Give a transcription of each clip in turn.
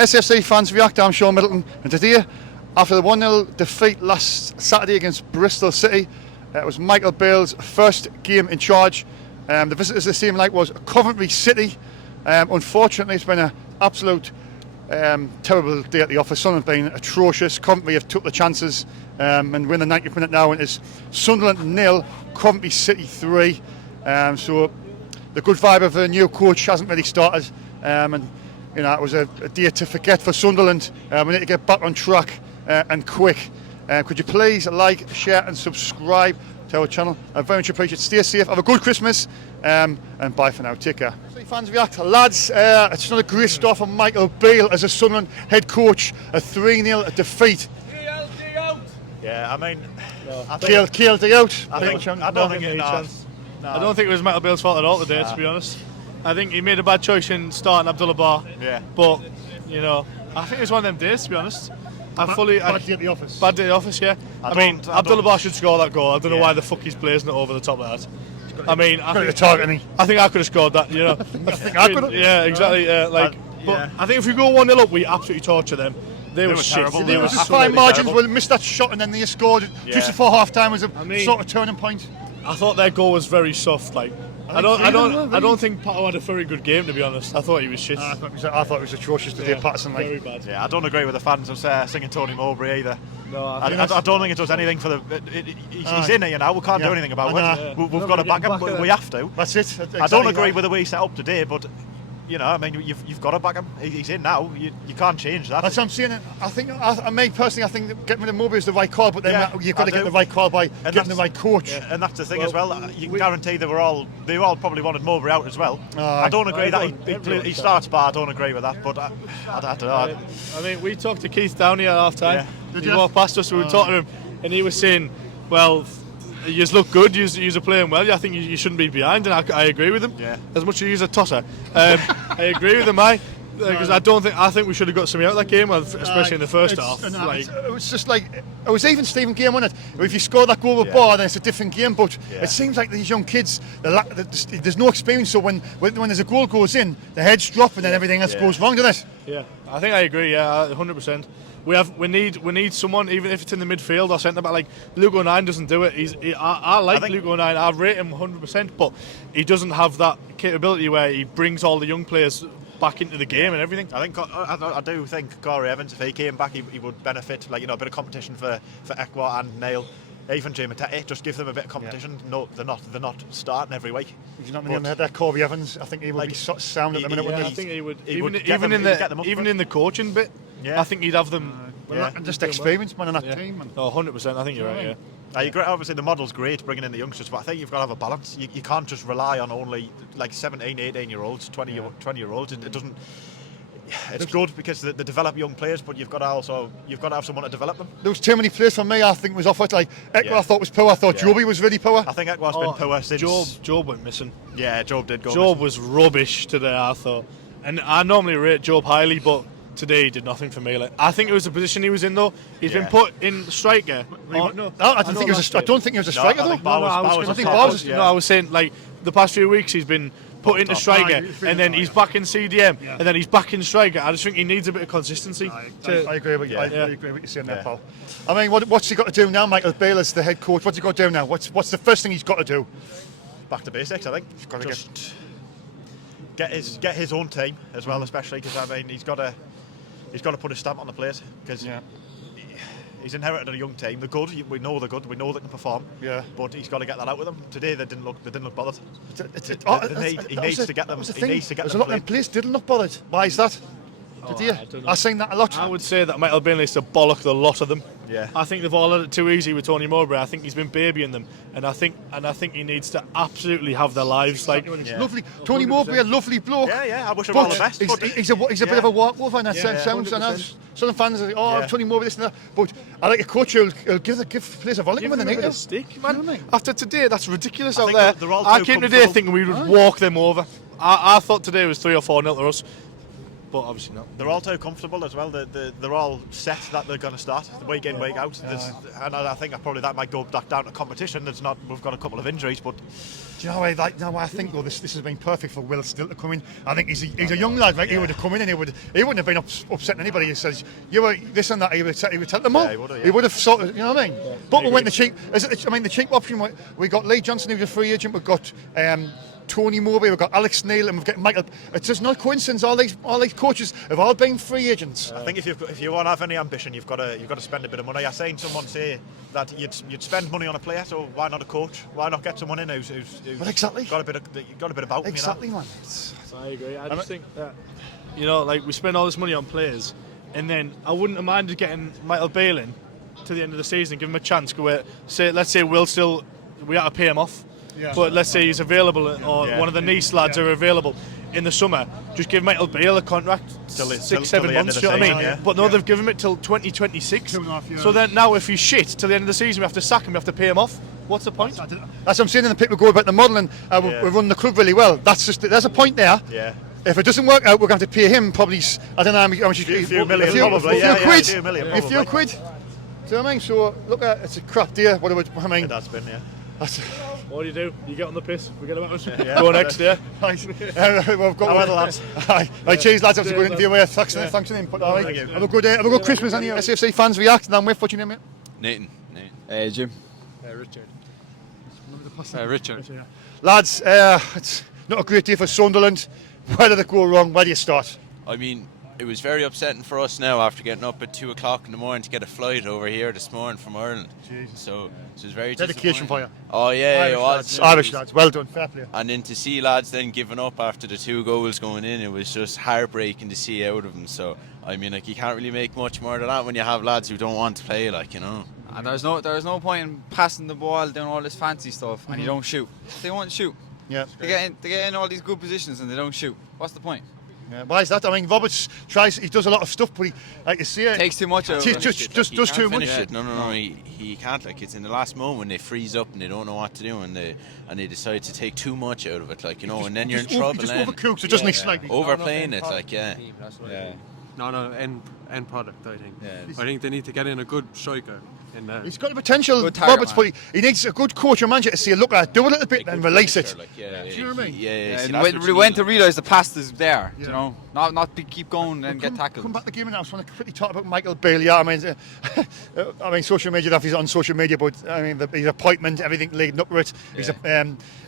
SFC fans react. I'm Shaun Middleton, and today, after the 1-0 defeat last Saturday against Bristol City, it was Michael Beales' first game in charge. The visitors this same night was Coventry City. Unfortunately, it's been an absolute terrible day at the office. Sunderland been atrocious. Coventry have took the chances and win the 90th minute now, and it's Sunderland 0, Coventry City 3. So the good vibe of the new coach hasn't really started, and you know, it was a day to forget for Sunderland. We need to get back on track and quick. Could you please like, share and subscribe to our channel? I very much appreciate it. Stay safe, have a good Christmas, and bye for now. Take care. Fans react. Lads, it's another great start from Michael Beales as a Sunderland head coach. A 3-0 defeat. Yeah, I mean, KLD out. I don't think it was Michael Beales' fault at all today, to be honest. I think he made a bad choice in starting Abdullah Bar. Yeah. But, you know, I think it was one of them days, to be honest. Bad day at the office. Bad day at the office, yeah. I mean, Abdullah Bar should score that goal. I don't know why the fuck he's blazing it over the top of that. I mean, I think I could have scored that, you know. I think I could have. Yeah, exactly. But I think if we go 1-0 up, we absolutely torture them. They were shit. Terrible. They were fine margins. We'll miss that shot and then they scored just before half time was a sort of turning point. I thought their goal was very soft. Like, I don't think Pato had a very good game, to be honest. I thought he was shit. I thought it was atrocious today, Patterson. Very bad. Yeah, I don't agree with the fans of singing Tony Mowbray either. No, I don't think it does anything for the. He's in it, you know. We can't do anything about it. We've got to back him. We have to. That's it. Exactly. I don't agree with the way he set up today, but you know, I mean, you've got to back him. He's in now. You can't change that. That's what I'm saying. I think, personally, I think that getting rid of Mowbray is the right call, but then you've got to get the right call by getting the right coach. Yeah, and that's the thing as well. You can guarantee they all probably wanted Mowbray out as well. I don't agree that he starts Bar. I don't agree with that, but I don't know. I mean, we talked to Keith Downey at half time. Yeah. He walked past us, we were talking to him, and he was saying, well, you look good, you are playing well. I think you shouldn't be behind, and I agree with him. Yeah. As much as he's a tosser, I agree with him. Because I think we should have got something out of that game, especially in the first half. It was just like it was even Steven game, wasn't it? If you score that goal with Bar, then it's a different game. But it seems like these young kids, there's no experience. So when there's a goal goes in, the heads drop, and then everything else goes wrong, doesn't it? Yeah, I think I agree. Yeah, 100%. We need someone, even if it's in the midfield or centre back. Like Luke O'Nien doesn't do it. I like Luke O'Nien. I rate him 100%, but he doesn't have that capability where he brings all the young players back into the game and everything. I do think Corey Evans, if he came back, he would benefit. Like, you know, a bit of competition for Ekwa and Neil. Even Jay Matete, just give them a bit of competition. Yeah. No, they're not starting every week. He's not really there. Corey Evans, I think he would be sound at the minute. I think he would. Even in the coaching bit, I think he'd have them. And just experience man in that team. No, 100%. I think you're right. Yeah. Obviously the model's great bringing in the youngsters, but I think you've got to have a balance. You can't just rely on only like 17, 18-year-olds, 20-year-olds. It doesn't. It's good because they develop young players, but you've got to have someone to develop them. There was too many players for me. I think was off it. Like Ekwa, I thought was poor. I thought Joby was really poor. I think Ekwa's been poor since Job went missing. Yeah, Job did go. Job was rubbish today, I thought, and I normally rate Job highly, but today he did nothing for me. Like, I think it was the position he was in though. He's been put in striker. I don't think he was a striker though. I was saying like the past few weeks he's been put into striker, and then he's back in CDM, and then he's back in striker. I just think he needs a bit of consistency. I agree with you. I agree with you saying that, Paul. I mean, what's he got to do now, Michael Beales, the head coach? What's he got to do now? What's the first thing he's got to do? Back to basics, I think. He's got to get his own team as well, especially because I mean he's got to put a stamp on the players because. He's inherited a young team. They're good. We know they're good. We know they can perform. Yeah. But he's got to get that out with them. Today they didn't look bothered. He needs to get them. There's a lot of them players didn't look bothered. Why is that? I've seen that a lot. I would say that Michael Beales needs to bollock the lot of them. Yeah. I think they've all had it too easy with Tony Mowbray. I think he's been babying them, and I think he needs to absolutely have their lives. Like, lovely Tony Mowbray, a lovely bloke. Yeah. I wish him all the best. He's a bit of a walkover in that sense. Some fans are Tony Mowbray this and that, but I like a coach who'll give players a volley when they need to. Stick, man. After today, that's ridiculous out there. I came today thinking we would walk them over. I thought today was 3 or 4-0 to us. but obviously not. They're all too comfortable as well. They're all set that they're going to start week in, week out. And I think probably that might go back down to competition. We've got a couple of injuries, but do you know why I think this has been perfect for Will Still to come in? I think he's a young lad, right? He would have come in and he wouldn't have been upsetting anybody. He says you were this and that. He would tell them all. Yeah, he would have sort of, you know what I mean? But we went the cheap. The cheap option. We got Lee Johnson, who was a free agent. We've got Tony Moorby, we've got Alex Neil, and we've got Michael. It's just not coincidence. All these coaches have all been free agents. I think if you want to have any ambition, you've got to spend a bit of money. I've seen someone say that you'd spend money on a player, so why not a coach? Why not get someone in who's exactly got a bit about him? Exactly, you know? man. I agree. I just think that like we spend all this money on players, and then I wouldn't have minded getting Michael Beale in to the end of the season, give him a chance. Let's say we had to pay him off. Yeah. But let's say he's available, or one of the Nice lads are available in the summer. Just give Michael Beale a contract, 6-7 months. You know what I mean? Yeah. But no, they've given it till 2026. 2.5 years. So then now, if he's shit till the end of the season, we have to sack him. We have to pay him off. What's the point? That's what I'm saying. And the people go about the modelling. We run the club really well. There's a point there. Yeah. If it doesn't work out, we're going to pay him probably. I don't know how much. A few million, probably. A few quid. Do you know what I mean? So look, it's a crap deal. I mean, it has been, yeah. What do? You get on the piss. We get about us. Go next, yeah. We've got the lads. Cheers, lads. That was a good interview. Thanks for the input. All right. Have a good Christmas. Anyway. SFC fans react. And I'm with. What's your name, mate? Nathan. Jim. Richard. Richard. Lads, it's not a great day for Sunderland. Where did it go wrong? Where do you start? I mean, it was very upsetting for us now after getting up at 2 o'clock in the morning to get a flight over here this morning from Ireland. Jesus. So it was very dedication for you. Oh yeah, it was. Irish lads, well done, fair play. And then to see lads then giving up after the 2 goals going in, it was just heartbreaking to see out of them. So I mean, like, you can't really make much more than that when you have lads who don't want to play, like, you know. And there's no point in passing the ball, doing all this fancy stuff, and you don't shoot. They won't shoot. Yeah. They get in all these good positions and they don't shoot. What's the point? Yeah, why is that? I mean, Roberts he does a lot of stuff, but like you see, takes too much out of it. Just does too much. No, he can't. Like, it's in the last moment when they freeze up and they don't know what to do, and they decide to take too much out of it, like, you know, and then you're in trouble. Just overcooks it, doesn't he? Slightly overplaying it, like, yeah. No, end product, I think. Yeah. I think they need to get in a good striker. He's got the potential, Roberts, but he needs a good coach or manager to say, look, do a little bit and release it. Like, do you know what I mean? Yeah. When to realise the pass is there, you know, not keep going and get tackled. Come back to the game, and I just want to quickly talk about Michael Beale. Yeah, I mean, social media, he's on social media, but I mean, his appointment, everything leading up to it, his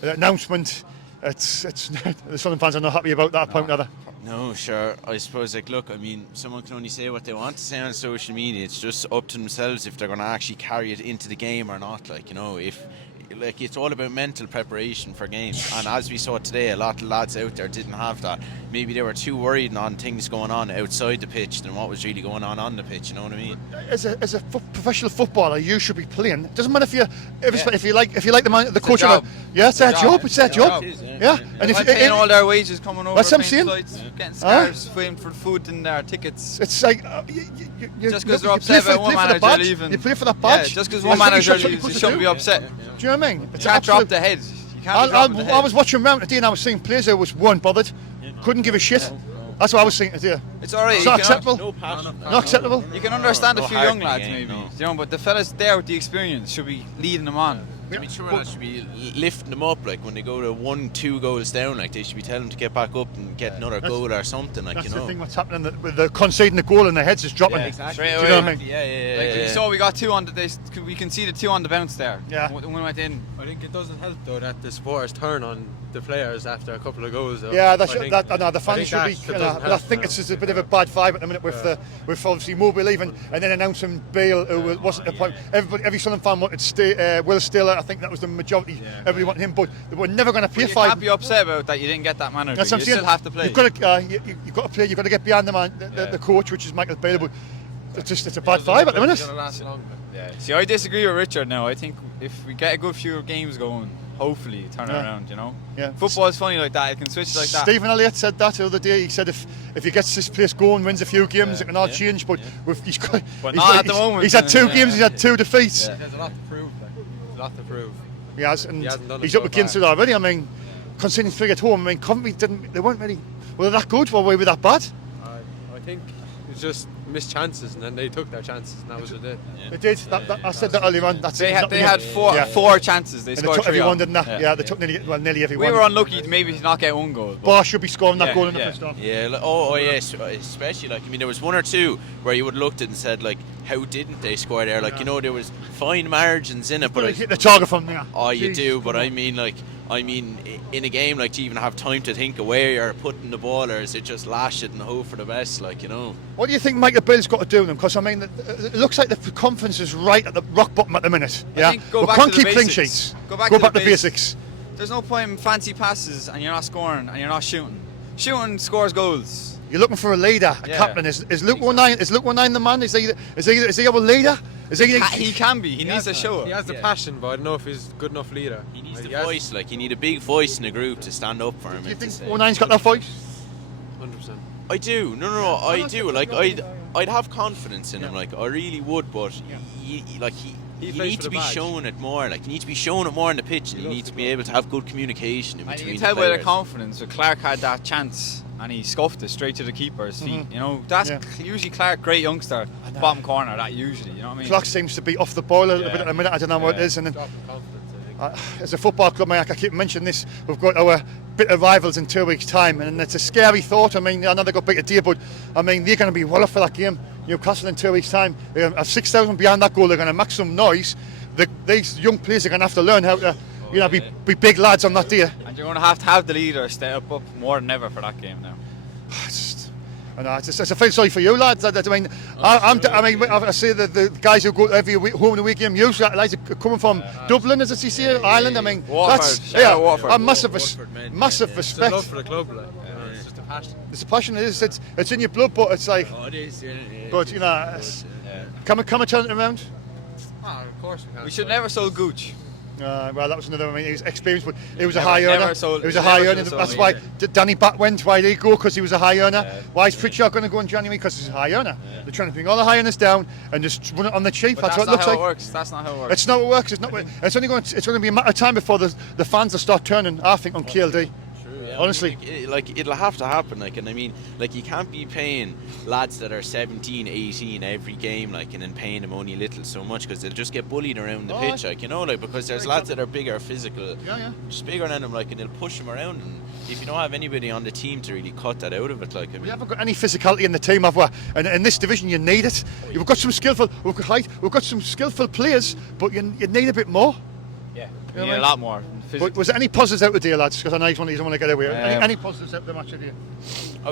announcement. The Sunderland fans are not happy about that appointment, are they? No, sure. I suppose, like, look, I mean, someone can only say what they want to say on social media. It's just up to themselves if they're going to actually carry it into the game or not. Like, you know, it's all about mental preparation for games. And as we saw today, a lot of lads out there didn't have that. Maybe they were too worried on things going on outside the pitch than what was really going on the pitch. You know what I mean? As a professional footballer, you should be playing. It doesn't matter if you like the coach. It's their job. It's their job. Yeah. And if paying all their wages coming over, that's what I'm saying. Getting scarves, paying for food and their tickets. It's like just because they're upset about one manager leaving. You play for that badge. Yeah, just because one manager leaves, you shouldn't be upset. Do you know what I mean? You can't drop the head. I was watching round today and I was seeing players who weren't bothered, couldn't give a shit. That's what I was thinking today. It's alright. It's not acceptable. No passion. Not acceptable. You can understand a few young lads game, maybe, you know, but the fellas there with the experience should be leading them on. I mean, sure, that should be lifting them up, like, when they go to 1-2 goals down, like, they should be telling them to get back up and get another goal or something, like, you know. That's the thing, what's happening with the conceding the goal and their heads is dropping. Yeah, exactly. Do you know what I mean? Yeah. So we got 2 on we conceded 2 on the bounce there. Yeah. When we went in. I think it doesn't help though that the supporters turn on the players after a couple of goals. Though. Yeah, the fans should be. But I think it's just a bit of a bad vibe at the minute with obviously Moby leaving and then announcing Beale, who wasn't the point. Every Sunderland fan wanted Will Stiller. I think that was the majority. Everybody wanted him, but they were never going to pay 5. You can't be upset about that. You didn't get that manager. You still have to play. You've got to play. You've got to get behind the man, the coach, which is Michael Beale. But it's a bad vibe at the minute. See, I disagree with Richard now. I think if we get a good few games going, hopefully turn it around, you know. Yeah. Football is funny like that. It can switch like that. Stephen Elliott said that the other day. He said if he gets this place going, wins a few games, it can all change. But he's got. But not at the moment. He's had 2 games. He's had 2 defeats. Yeah. There's a lot to prove. There's a lot to prove. He has, and he's up against it already. I mean, conceding 3 at home. I mean, Coventry they weren't really. Were they that good? Were we that bad? think it's just missed chances, and then they took their chances, and that was it. They did. I said that earlier on. That's They it. had four chances. They And scored they took 3 everyone, on. didn't they? Yeah, they took nearly everyone. We were unlucky to maybe not get 1 goal. Bar should be scoring that Yeah, goal in the yeah. first half. Yeah, yes, especially like, I mean, there was 1 or 2 where you would have looked at and said like, how didn't they score there? Like, you know, there was fine margins in it, but Hit the target from there. oh, you Jeez, do, but come I on. mean, like, in a game, like, to even have time to think of where you're putting the ball, or is it just lash it and hope for the best, like, you know? What do you think Michael Beales got to do with them? Because I mean, it looks like the confidence is right at the rock bottom at the minute. I Yeah, think go we back can't to the keep clean basics. sheets. Go back to to the the basics. There's no point in fancy passes and you're not scoring and you're not shooting. Shooting scores goals. You're looking for a leader, a Yeah. captain. Is Luke 19? Is Luke 19 the man? Is he our leader? Is he? He can be. He needs to show it. He has the passion, but I don't know if he's a good enough leader. He needs Like, the voice, like, you need a big voice in the group to stand up for him. Do you and to think say- 19's got that voice? 100%. I do. No, I do. Like, I'd have confidence in him. Like, I really would. But you plays need for to the be badge. showing it more. Like, you need to be showing it more on the pitch, and you need to be able to have good communication in And between you the can tell by the players. confidence that Clark had that chance and he scuffed it straight to the keeper's feet. You know, that's usually Clark, great youngster, bottom corner. That usually, you know what I mean? Clark seems to be off the ball a little bit at the minute. I don't know what it is. And then, Dropping confidence, I think. as a football club, mate, I keep mentioning this. We've got our bitter rivals in 2 weeks' time, and it's a scary thought. I mean, I know they got beat today, but I mean, they're going to be well up for that game. Newcastle in 2 weeks' time. They're going to have 6,000 behind that goal. They're going to make some noise. These young players are going to have to learn how to, be big lads on that day. And you're going to have the leader step up more than ever for that game now. I feel sorry for you lads. I mean, I say that the guys who go every week, home and away game, you lads are coming from Dublin, as it's here, Ireland. I mean, Watford, shout out Watford. a massive Watford, It's a respect. love for the club, like. It's just a passion. It's a passion. It's in your blood, but it's like, Oh, it is. Yeah, but you know, come and turn it around. Of course we can. We should never sold Gooch. Well, that was another. I mean, he was experienced, but he was a Never- high earner. never sold- He was a never high should've earner. sold That's him why either. Danny Bat went. Why did he go? Because he was a high earner. Why is Pritchard going to go in January? Because he's a high earner. They're trying to bring all the high earners down and just run it on the cheap. But That's what that's it not looks how like. it works. That's not how it works. It's not what works. It's not. It's only going. It's going to be a matter of time before the fans will start turning. I think on KLD. Honestly. Like, it'll have to happen, like, and I mean, like, you can't be paying lads that are 17, 18 every game, like, and then paying them only little so much, because they'll just get bullied around the pitch, like, you know, like, because there's lads that are bigger, physical, just bigger than them, like, and they'll push them around, and if you don't have anybody on the team to really cut that out of it, like, I mean, We haven't got any physicality in the team, have we? And in this division, you need it. We've got some skillful. We've got some skillful players, but you need a bit more. Yeah, You we know need what I a mean? lot more. But was there any positives out of the day, lads? Because I know you don't want to get away. Any positives out of the match today? I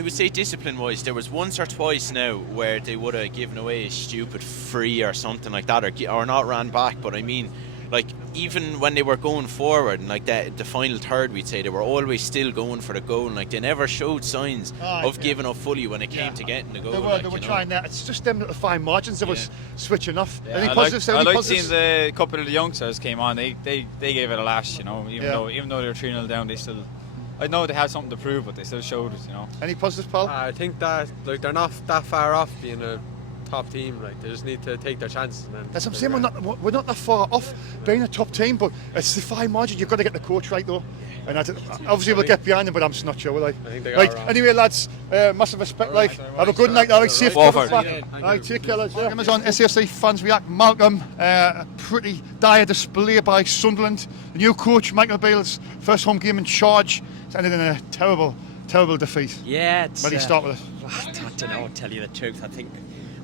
would say discipline-wise, there was once or twice now where they would have given away a stupid free or something like that, or not ran back. But I mean, like, even when they were going forward and like that, the final third, we'd say they were always still going for the goal. And like, they never showed signs of giving up fully when it came to getting the goal. They like, were you know. trying that. It's just them little fine margins that was switching off. Yeah, Any I positives? like Any seeing positives? the couple of the youngsters came on. They gave it a lash, you know. Even though they were 3-0 down, they still. I know they had something to prove, but they still showed it, you know. Any positives, Paul? I think that they're not that far off being a top team. Like, they just need to take their chances. And then That's what I'm saying. We're not that far off being a top team, but it's the fine margin. You've got to get the coach right, though. And obviously we'll get behind them, but I'm just not sure, will I? think they Right, are wrong. anyway, lads, massive respect, have a good night, all right, safe Watford. travels back. Right, take care, lads. Malcolm is on SFC Fans React. Malcolm, a pretty dire display by Sunderland. The new coach, Michael Beales, first home game in charge. It's ended in a terrible defeat. Yeah, Where do you start with it? I don't know, I'll tell you the truth. I think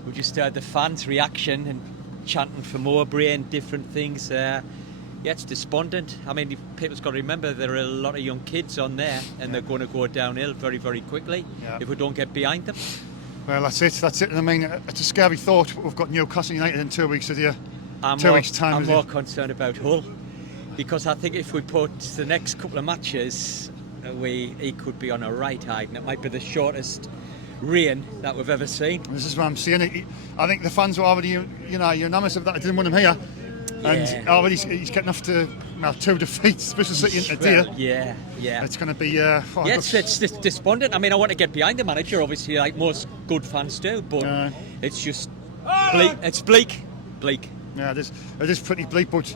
we just heard the fans' reaction and chanting for Mowbray and different things. Yeah, it's despondent. I mean, people's got to remember there are a lot of young kids on there and they're going to go downhill very, very quickly if we don't get behind them. Well, that's it. I mean, it's a scary thought. We've got Newcastle United in 2 weeks of the year. I'm more concerned about Hull because I think if we put the next couple of matches, he could be on a right high and it might be the shortest reign that we've ever seen. This is what I'm saying. I think the fans were already, unanimous of that. I didn't want him here. And already he's getting off to 2 defeats, Bristol City into deal. Yeah. It's going to be. It's despondent. I mean, I want to get behind the manager, obviously, like most good fans do, but it's just bleak. It's bleak. Yeah, it is pretty bleak, but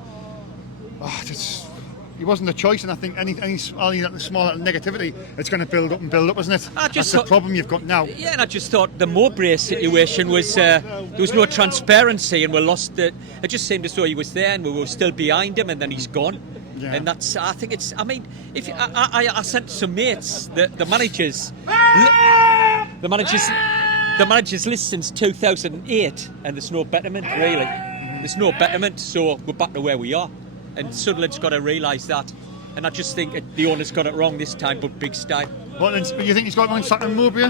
he wasn't a choice, and I think any small negativity, it's going to build up, isn't it? That's the problem you've got now. Yeah, and I just thought the Mowbray situation was there was no transparency, and we lost it. It just seemed as though he was there, and we were still behind him, and then he's gone. Yeah. And that's, I think it's, I mean, if I sent some mates, the manager's list since 2008, and there's no betterment really. There's no betterment, so we're back to where we are. And Sunderland's got to realise that. And I just think the owner's got it wrong this time, but big style. What, you think he's got it wrong sacking Mowbray?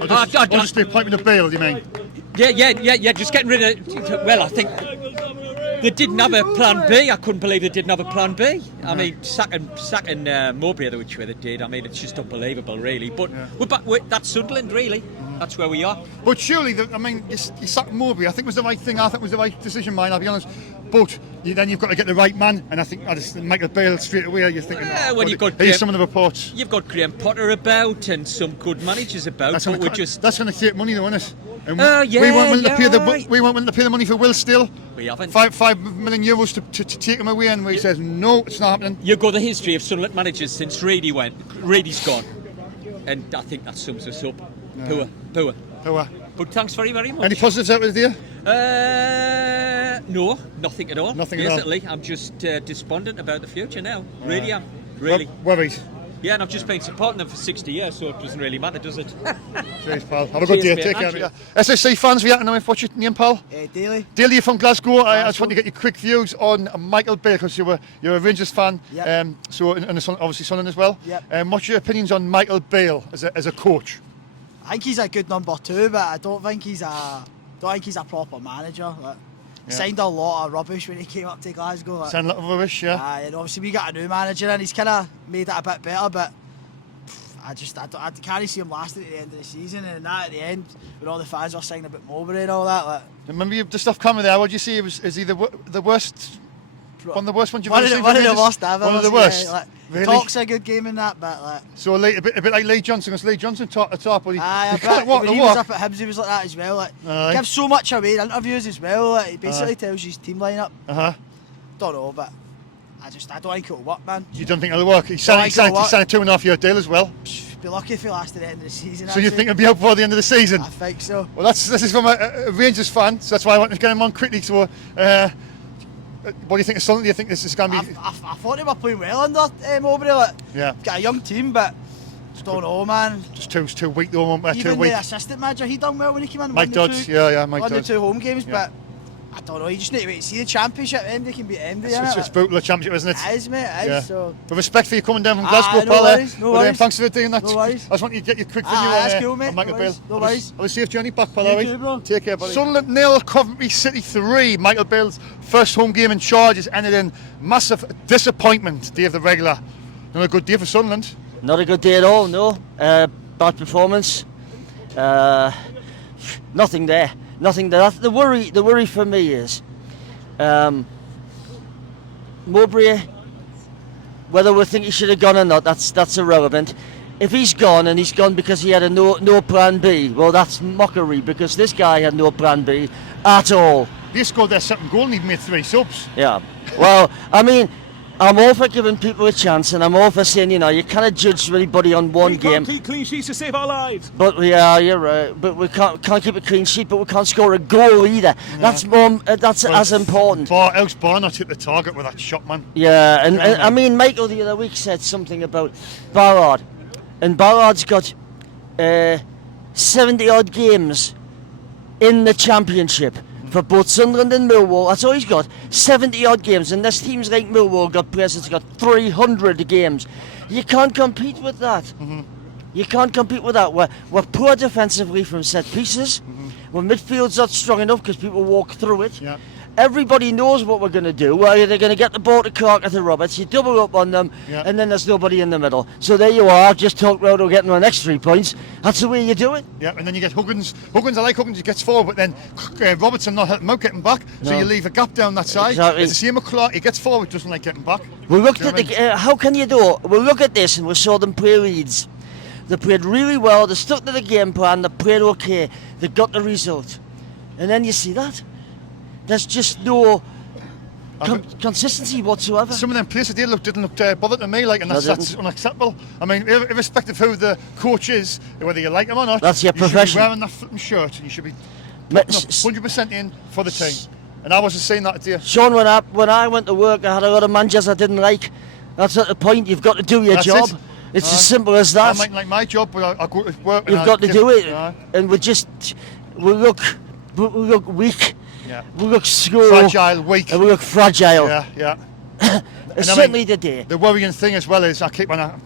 Or just the appointment of Beales, you mean? Yeah, just getting rid of... Well, I think they didn't have a plan B. I couldn't believe they didn't have a plan B. I mean, sacking Mowbray, which way they did, I mean, it's just unbelievable, really. But we're back, that's Sunderland, really. That's where we are. But surely, you sacked Mowbray. I think it was the right thing. I think it was the right decision, mine, I'll be honest. But then you've got to get the right man. And I think Michael Beale straight away, you're thinking, here's some of the reports. You've got Graham Potter about and some good managers about. That's going to take money, though, isn't it? And we weren't willing to pay the money for Will Still. We haven't. €5 million to take him away, and we said, no, it's not happening. You go the history of Sunderland managers since Reedy's gone. And I think that sums us up. Poor. But thanks very much. Any positives out of the No, nothing at all. Nothing basically. at all. I'm just despondent about the future now. Really am. Really. Worried. Yeah, and I've just been supporting them for 60 years, so it doesn't really matter, does it? Cheers, pal. Have a good day. Take care. SSC fans reacting now. What's your name, pal? Daly. Daly, you're from Glasgow. I just want to get your quick views on Michael Beale, because you're a Rangers fan. Yep. So and obviously Sunderland as well. Yep. What's your opinions on Michael Beale as a coach? I think he's a good number 2, but I don't think he's a proper manager. He signed a lot of rubbish when he came up to Glasgow. Signed a lot of rubbish, yeah. And obviously we got a new manager and he's kind of made it a bit better, but I can't see him lasting at the end of the season. And that at the end, when all the fans were singing about Mowbray and all that. Remember the stuff coming there? What do you see? Is he the worst? One of the worst ones you've ever seen? One of the worst ever. One of the worst. Yeah, really? Talks a good game in that, but so a bit like Lee Johnson, because Lee Johnson taught the top, but when he was up at Hibs, he was like that as well. He gives so much away in interviews as well. He basically tells you his team lineup. Don't know, but I don't think it'll work, man. You don't think it'll work? He signed a 2.5-year deal as well. Be lucky if he lasts to the end of the season. So you think he'll be out before the end of the season? I think so. Well, this is from a Rangers fan, so that's why I want to get him on quickly. So, what do you think of Sunderland? Do you think this is going to be? I thought they were playing well under Mowbray. Got a young team, but just don't know, man. Just too weak though. Even the assistant manager, he done well when he came in. Mike Dodds, yeah, Mike Dodds. Won the 2 home games, but I don't know. You just need to wait and see the championship. MD can beat MD. It's brutal, the championship, isn't it? It is, mate. It is. So. With respect for you coming down from Glasgow, no worries, no worries. Thanks for doing that. No worries. I just want you to get your quick video on Michael Beale. No worries. I'll see you journey back, pal. Thank you, bro. Take care, buddy. Sunderland 0, Coventry City 3. Michael Beale's first home game in charge has ended in massive disappointment. Day of the regular. Not a good day for Sunderland. Not a good day at all. No. Bad performance. Nothing there. The worry for me is Mowbray, whether we think he should have gone or not, that's irrelevant. If he's gone and he's gone because he had no plan B, well, that's mockery, because this guy had no plan B at all. They scored their second goal and he made 3 subs. Yeah. Well, I mean, I'm all for giving people a chance, and I'm all for saying, you can't judge anybody on one game. We can't keep clean sheets to save our lives. But yeah, you're right. But we can't keep a clean sheet, but we can't score a goal either. Yeah. That's as important. Else Barnett hit the target with that shot, man. Yeah, and I mean, Michael the other week said something about Ballard, and Ballard's got 70 odd games in the Championship. For both Sunderland and Millwall, that's all he's got. 70 odd games, and this team's like Millwall got players that's got 300 games. You can't compete with that. Mm-hmm. You can't compete with that. We're poor defensively from set pieces. Mm-hmm. When midfield's not strong enough because people walk through it. Yeah. Everybody knows what we're going to do. Well, they're going to get the ball to Clark or to Roberts. You double up on them, and then there's nobody in the middle. So there you are. Just talk about getting the next 3 points. That's the way you do it. Yeah, and then you get Huggins. I like Huggins. He gets forward, but then Robertson not helping him out getting back. So you leave a gap down that side. Exactly. It's the same with Clark. He gets forward, doesn't like getting back. We looked at how can you do it? We look at this and we saw them play Leeds. They played really well. They stuck to the game plan. They played okay. They got the result. And then you see that. There's just no consistency whatsoever. Some of them places didn't look bothered to me, like, and that's unacceptable. I mean, irrespective of who the coach is, whether you like him or not, that's your profession. You should be wearing that flipping shirt, and you should be 100% in for the team. And I wasn't saying that today. Sean, when I went to work, I had a lot of managers I didn't like. That's not the point. You've got to do your job. It's as simple as that. I might like my job, but I go to work. You've got to do it, and we look weak. Yeah. We look slow. Fragile, weak. And we look fragile. Yeah. Certainly today. The worrying thing as well is, I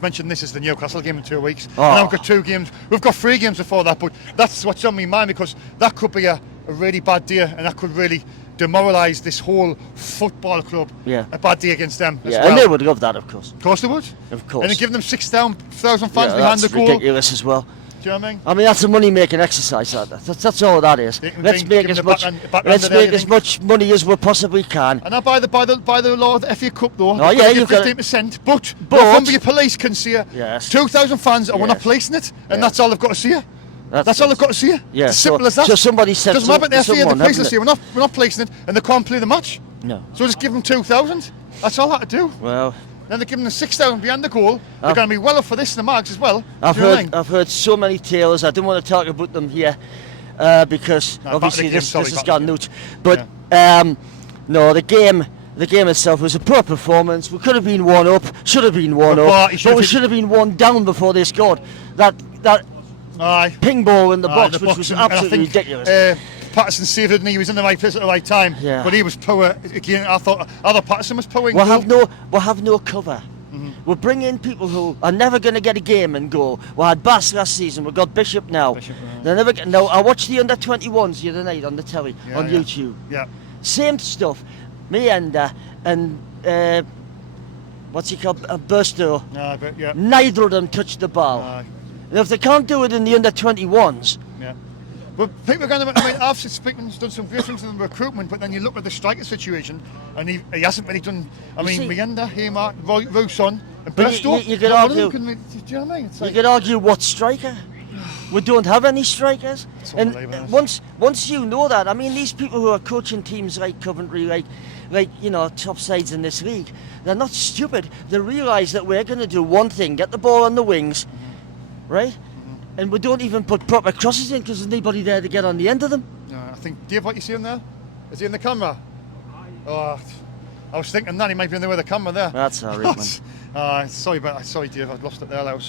mentioned this is the Newcastle game in 2 weeks. And I've got 2 games. We've got 3 games before that, but that's what's on my mind, because that could be a really bad day, and that could really demoralise this whole football club. Yeah. A bad day against them as well. well. And they would love that, of course. Of course they would. Of course. And then give them 6,000 fans behind the goal. That's ridiculous as well. Do you know what I mean? I mean, that's a money-making exercise. That's all that is. Let's make as much money as we possibly can. And I by the law of the FA Cup though. Oh yeah, you've 15%. But Northumbria Police can see 2,000 fans, and we're not policing it, and that's all they've got to see. That's all they've got to see. Yeah, it's simple as that. So somebody said doesn't matter if the police will see. We're not policing it, and they can't play the match. No. So just give them 2,000. That's all I had to do. Well. Then they're giving them 6,000 behind the goal. They're going to be well up for this in the mags as well. I've heard so many tales. I didn't want to talk about them here because obviously this has gone nuts. But no, the game itself was a poor performance. We could have been 1 up, should have been 1 up, but we should have been 1 down before they scored. That ping ball in the box, which was absolutely ridiculous. Patterson saved it, and he was in the right place at the right time. Yeah. But he was poor again. I thought Patterson was poor. We'll have no cover. Mm-hmm. We'll bring in people who are never going to get a game and go. We had Bass last season. We've got Bishop now. They're never. No, I watched the under-21s the other night on the telly on YouTube. Yeah. Same stuff. Meander and what's he called? Burstow. Neither of them touched the ball. And if they can't do it in the under-21s. But people are going to. I mean, Alfred Speakman's done some great things in the recruitment, but then you look at the striker situation, and he hasn't really done. I mean, Meander, Haymark, Rousson, and Burstow. You could argue. Do you know what I mean? You could argue what striker. We don't have any strikers. And once you know that, I mean, these people who are coaching teams like Coventry, like top sides in this league, they're not stupid. They realise that we're going to do one thing: get the ball on the wings, right? And we don't even put proper crosses in because there's nobody there to get on the end of them. I think, Dave, what you see him there? Is he in the camera? Oh, I was thinking that he might be in there with the camera there. That's all right, man. Sorry, Dave, I'd lost it there.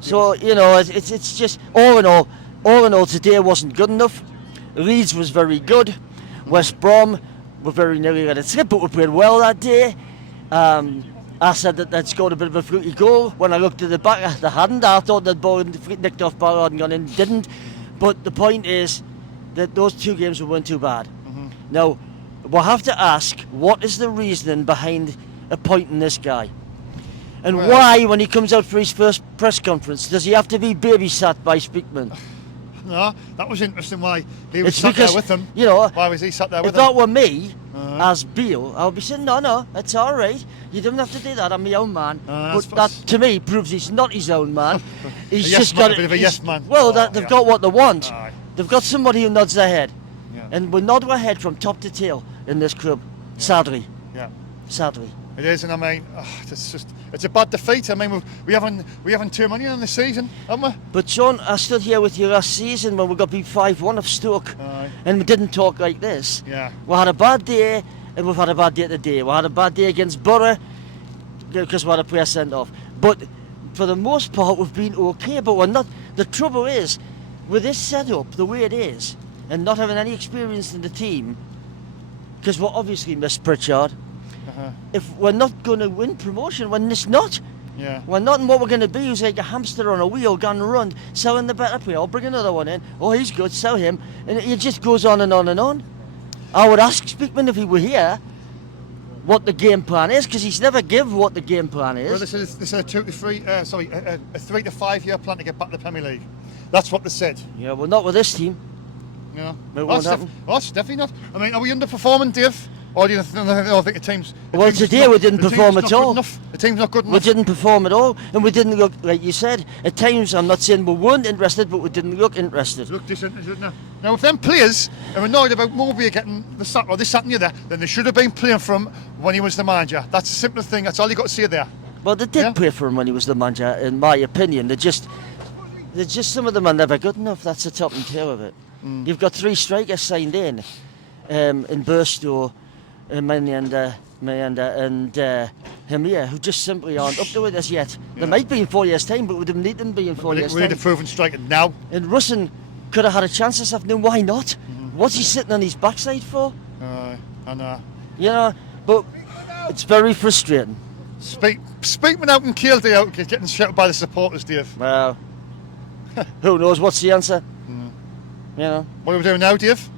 So, it's just, all in all, today wasn't good enough. Leeds was very good. West Brom were very nearly let it slip, but we played well that day. I said that they'd scored a bit of a fluky goal. When I looked at the back, they hadn't. I thought that ball nicked off Ballard and gone in. Didn't. But the point is that those 2 games weren't too bad. Mm-hmm. Now, we'll have to ask, what is the reasoning behind appointing this guy? And why, when he comes out for his first press conference, does he have to be babysat by Speakman? No, that was interesting why he was sat there with them. Why was he sat there with them? If that were me, as Beale, I would be saying, no, it's all right. You don't have to do that. I'm my own man. But that, to me, proves he's not his own man. He's just got a bit of a yes man. Well, they've got what they want. They've got somebody who nods their head. Yeah. And we nod our head from top to tail in this club, sadly. Yeah. Sadly. It is, and I mean, it's a bad defeat. I mean, we haven't too many in the season, haven't we? But Sean, I stood here with you last season when we got beat 5-1 of Stoke, and we didn't talk like this. Yeah. We had a bad day, and we've had a bad day today. We had a bad day against Borough because we had a player sent off. But for the most part, we've been okay. But we're not. The trouble is, with this setup, the way it is, and not having any experience in the team, because we obviously missed Pritchard. If we're not going to win promotion, when it's not, we're not, and what we're going to be is like a hamster on a wheel, gone run, selling the better player. I'll bring another one in. Oh, he's good, sell him, and it just goes on and on and on. I would ask Speakman if he were here what the game plan is, because he's never give what the game plan is. Well, this is a 2 to 3, a 3 to 5 year plan to get back to the Premier League. That's what they said. Yeah, well, not with this team. No, that's definitely not. I mean, are we underperforming, Dave? Or do you think the team's... Well, today we didn't perform at all. The team's not good enough. We didn't perform at all, and we didn't look, like you said, at times, I'm not saying we weren't interested, but we didn't look interested. Look disinterested, no. Now, if them players are annoyed about Mowbray getting the sack or this, that, and the other, then they should have been playing for him when he was the manager. That's a simple thing. That's all you got to say there. Well, they did play for him when he was the manager, in my opinion. They're just some of them are never good enough. That's the top and tail of it. You've got 3 strikers signed in Burstow, Menander and Hamir, who just simply aren't up to it as yet. They might be in 4 years' time, but we don't need them to be in 4 years' time. We need a proven striker now. And Russin could have had a chance this afternoon. Why not? What's he sitting on his backside for? I know. You know, but it's very frustrating. Speakman out and Kielty out, getting shouted by the supporters, Dave. Well, who knows? What's the answer? You know. What are we doing now, Dave?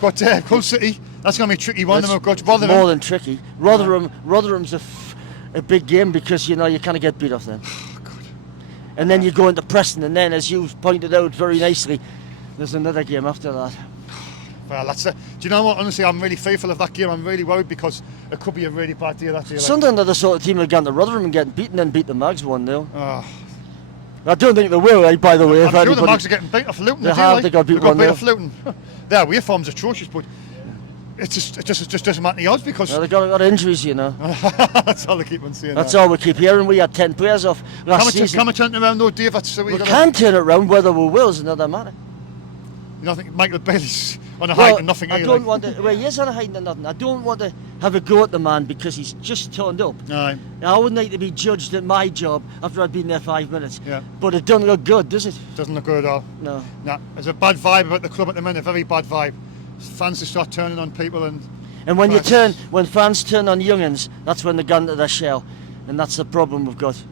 Got Hull City. That's going to be a tricky one. Then we've got Rotherham. More than tricky. Rotherham's a big game because you know you kind of get beat off them. Oh, God. And then you go into Preston, and then, as you pointed out very nicely, there's another game after that. Well, that's it. Do you know what? Honestly, I'm really fearful of that game. I'm really worried because it could be a really bad day that day. Sunderland are the sort of team that get to Rotherham and get beaten and beat the Mags 1-0. Oh. I don't think they will, by the way. I'm sure the Mags are getting beat off Luton. They got beat off Luton. Their away form's atrocious, but it just doesn't matter the odds because they got a lot of injuries, you know. That's all they keep on saying. That's all we keep hearing. We had 10 players off last season. Can we turn it around though, Dave? We can turn it around. Whether we will is another matter. You know, I think Michael Beales on a hide and nothing. I don't want to. Well, he is on a hide and nothing. I don't want to have a go at the man because he's just turned up. Aye. Now, I wouldn't like to be judged at my job after I'd been there 5 minutes. Yeah. But it doesn't look good, does it? Doesn't look good at all. No. Nah, there's a bad vibe about the club at the minute. A very bad vibe. Fans just start turning on people and when fans turn on young'uns, that's when they go into their shell, and that's the problem we've got.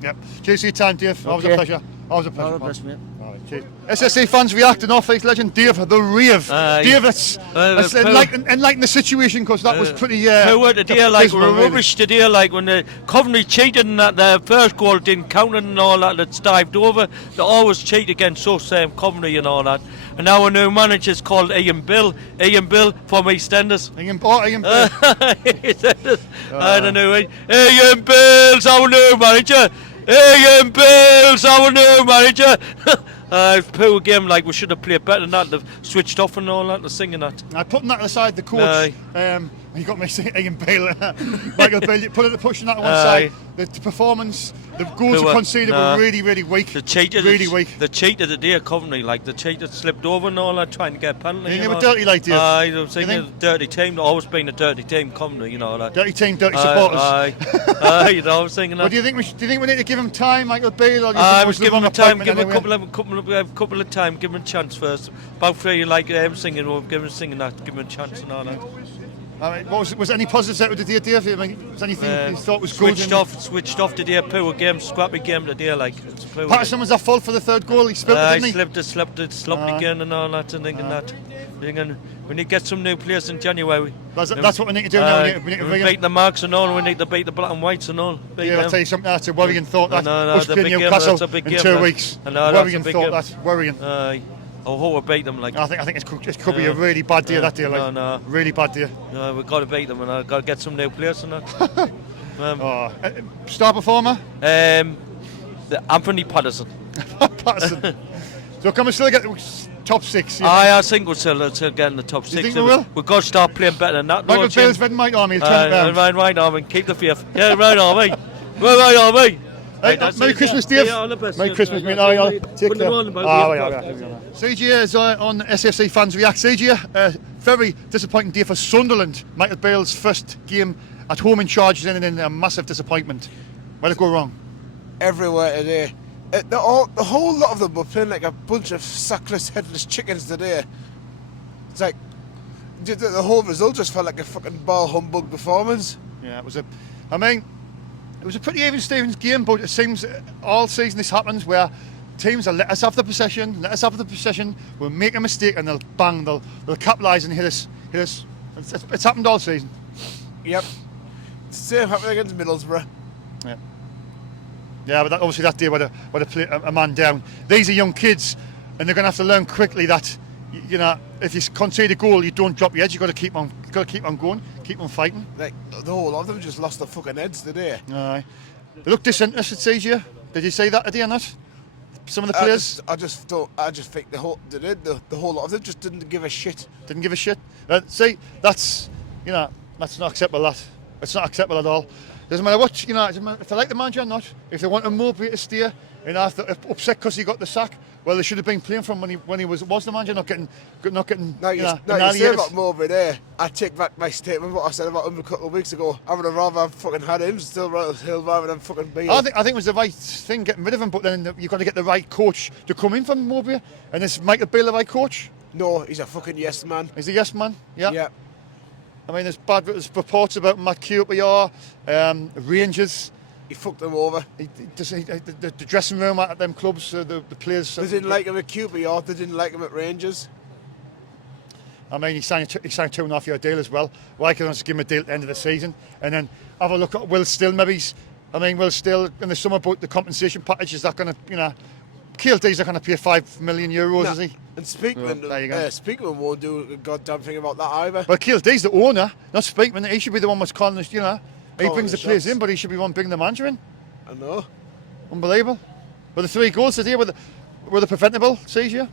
Yep. Cheers for your time, Dave. Always a pleasure. Always a pleasure. All the best, mate. Cheers. SSA fans reacting off face legend Dave the Rave. Dave, let's enlighten the situation because that was pretty. Power today, like we were rubbish today, like when the Coventry cheated and that their first goal didn't count and all that. That's dived over. They always cheat against us, Coventry and all that. And now our new manager's called Ian Bill from EastEnders. Ian Bill. I don't know. Ian Bill's our new manager. Ian Bill's our new manager. Poor game, like we should have played better than that. They've switched off and all that, they're singing that. Putting that aside, the coach, he got me saying Ian Bale, Michael Bale, pushing that to one side. The performance, the goals conceded were really, really weak. The cheated, really weak. The cheated today at Coventry, like the cheated slipped over and all that, trying to get a penalty. They were dirty like this. I was saying a dirty team. Always been a dirty team, Coventry, you know that. Dirty team, dirty supporters. You know, I was thinking that. Well, do you think we need to give him time, Michael Bale? Or do you I was giving him time, give him anyway? a couple of time, give him a chance first. About three, like singing, or give him singing that, give him a chance and all that. Was any positives out of the day, Dave? I mean, was anything you thought was good? Switched off today. Poor game, scrappy game today. Like Patterson was at fault for the third goal. He spilled it, didn't he? Slipped again and all that, and thinking that. We need to get some new players in January. That's what we need to do now. We need to beat the Marks and all. We need to beat the Black and Whites and all. I'll tell you something. That's a worrying thought. Us playing Newcastle in 2 weeks. Worrying thought. That's worrying. I hope we beat them. Like I think it could be a really bad day that day. Like really bad day. No, we've got to beat them, and I've got to get some new players and that. Star performer? Anthony Patterson. Patterson. So can we still get top 6? I think we'll still get in the top 6. You think we will? We've got to start playing better than that. Michael Bale's Red and White Army. Right Army. Keep the faith. Yeah, right Army. Right Army. Merry Christmas, Dave. Merry Christmas, mate. Take care. CJ is on SFC Fans React. CJ, very disappointing day for Sunderland. Michael Bale's first game at home in charge is in a massive disappointment. Where did it go wrong? Everywhere today. The whole lot of them were playing like a bunch of sackless, headless chickens today. It's like the whole result just felt like a fucking ball humbug performance. Yeah, it was a pretty even Stevens game, but it seems all season this happens where teams will let us have the possession, we'll make a mistake and they'll capitalise and hit us. It's happened all season. Yep. Same happened against Middlesbrough. Yeah. Yeah, but obviously that day would have played a man down. These are young kids, and they're going to have to learn quickly that if you concede a goal, you don't drop your heads. You've got to keep on going, keep on fighting. Like the whole of them just lost their fucking heads today. Aye. They look disinterested, CJ. Did you say that today or not? some of the players? I just think the whole lot of them just didn't give a shit. Didn't give a shit. See, that's not acceptable. It's not acceptable at all. Doesn't matter what doesn't matter if they like the manager or not. If they want Mowbray to stay, if they're upset because he got the sack, well, they should have been playing from when he was the manager, not getting. Now you say about Mowbray there. I take back my statement. What I said about him a couple of weeks ago. I would have rather fucking had him still right at the hill rather than fucking Beales. I think it was the right thing getting rid of him, but then you've got to get the right coach to come in from Mowbray. And is Michael Beale the right coach? No, he's a fucking yes man. He's a yes man. Yeah. Yeah. I mean, there's reports about Matt QPR, Rangers. He fucked them over. The dressing room at them clubs, the players. They didn't like him at QPR. They didn't like him at Rangers. I mean, he signed a 2.5-year deal as well. Why can't I just give him a deal at the end of the season and then have a look at Will Still? Maybe Will Still in the summer, but the compensation package, is that going to, KLD's not going to pay €5 million, is he? And Speakman won't do a goddamn thing about that either. Well, KLD's the owner, not Speakman. He should be the one that's calling this, He brings the players in, but he should be one bringing the manager in. I know. Unbelievable. But the 3 goals today were they preventable, Seizure?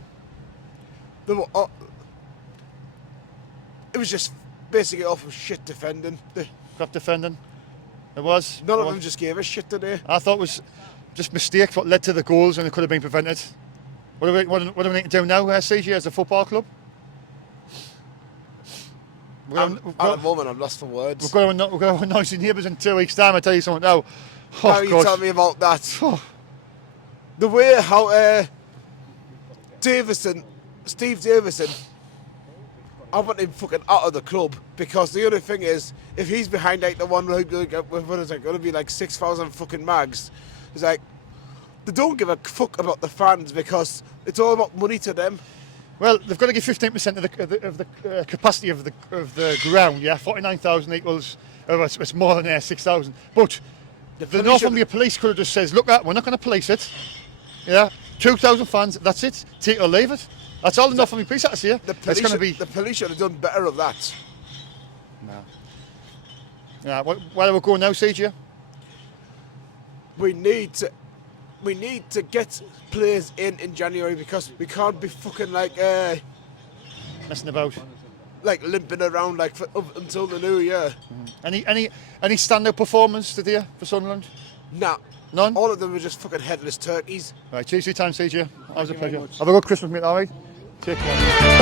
It was just basically off of shit defending. Crap defending. It was. None of them just gave a shit today. I thought it was just mistakes what led to the goals, and it could have been prevented. What do we need to do now, Seizure, as a football club? At the moment, I'm lost for words. We're going to have noisy neighbours in 2 weeks' time. I tell you something now. Now you tell me about that. The way how Steve Davison, I want him fucking out of the club, because the other thing is, if he's behind like the one with what is it going to be like 6,000 fucking mags, it's like they don't give a fuck about the fans because it's all about money to them. Well, they've got to give 15% of the capacity of the ground. Yeah, 49,000 equals. It's more than 6,000. But the Northumbria police could have just says, look, we're not going to police it. Yeah, 2,000 fans. That's it. Take it or leave it. That's all the Northumbria police had to say. The police should have done better of that. No. Yeah. Where are we going now, CJ? We need to get players in January, because we can't be fucking like messing about, like limping around like up until the new year. Any stand-up performance today for Sunderland? Nah. None? All of them were just fucking headless turkeys. Right, cheers for your time, CJ. That was a pleasure. Have a good Christmas, mate, alright? Take care.